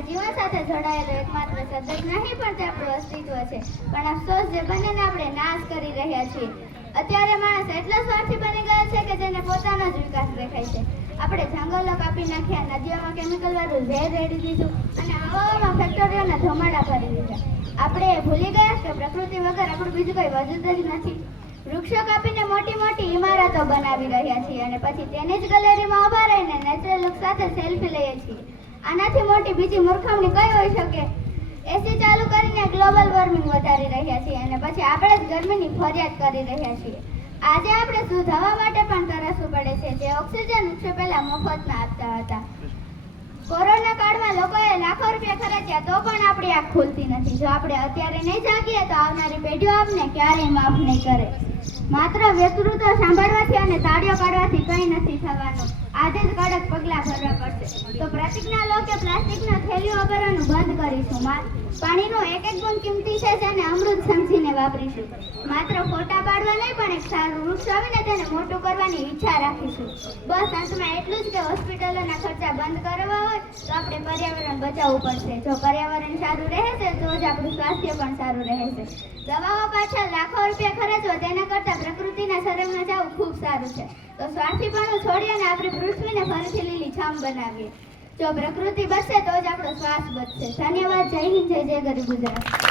આપણા જીવન સાથે જોડાયેલો એકમાત્ર સદન નહીં પણ તે આપણું અસ્તિત્વ છે. પણ અફસોસ જે બંનેને આપણે નાશ કરી રહ્યા છીએ. અત્યારે માણસ એટલો સ્વાર્થી બની ગયો છે કે જેને પોતાનો જ વિકાસ દેખાય છે. આપણે જંગલો કાપી નાખ્યા, નદીઓમાં કેમિકલ વાળું ઝેર રેડી દીધું અને હવામાં ફેક્ટરીઓના ધુમાડા ભરી દીધા. આપણે ભૂલી ગયા કે પ્રકૃતિ વગર આપણું બીજું કોઈ વજૂદ જ નથી. વૃક્ષો કાપીને મોટી મોટી ઇમારતો બનાવી રહ્યા છીએ અને પછી તેની જ ગેલેરીમાં ઉભા રહીને નેચરલ લુક સાથે સેલ્ફી લઈએ છીએ. આનાથી મોટી બીજી મૂર્ખામણી કઈ હોઈ શકે? એસી ચાલુ કરીને ગ્લોબલ વોર્મિંગ વધારી રહ્યા છીએ અને પછી આપણે જ ગરમીની ફરિયાદ કરી રહ્યા છીએ. આજે આપણે શુદ્ધ હવા માટે પણ તરસવું પડે છે, જે ઓક્સિજન વૃક્ષો પહેલા મફતમાં આપતા હતા. કોરોના કાળમાં લોકોએ લાખો રૂપિયા ખર્ચ્યા તો પણ આપણી આંખ ખુલતી નથી. જો આપણે અત્યારે નહીં જાગીએ તો આવનારી પેઢીઓ આપને ક્યારેય માફ નહીં કરે. માત્ર વ્યક્તિત્વ સાંભળવાથી અને તાળીઓ કાઢવાથી કંઈ નથી થવાનું. આજે જ કડક પગલાં ભરવા પડશે. તો પ્રતિજ્ઞા લો કે પ્લાસ્ટિકના થેલીઓ વાપરવાનું બંધ કરીશું. પાણીનો એક એક બૂંદ કિંમતી છે જેને અમૃત સમજીને વાપરીશું. માત્ર ફોટા પાડવા નહીં પણ એક સારું વૃક્ષ આવીને તેને મોટું કરવાની ઈચ્છા રાખીશું. બસ અંતમાં એટલું જ કે હોસ્પિટલોના ખર્ચા બંધ કરવા હોય તો આપણે પર્યાવરણ બચાવવું પડશે. જો પર્યાવરણ સારું રહેશે તો જ આપણું સ્વાસ્થ્ય પણ સારું રહેશે. દવાઓ પાછળ લાખો રૂપિયા ખર્ચવો તેના કરતાં પ્રકૃતિના શરણમાં જવું ખૂબ સારું છે. તો સ્વાર્થીપણું છોડી અને આપણી પૃથ્વીને ફરીથી લીલીછમ બનાવીએ. જો પ્રકૃતિ બચશે તો જ આપણો શ્વાસ બચશે. ધન્યવાદ. જય હિન્દ, જય જય ગરવી ગુજરાત.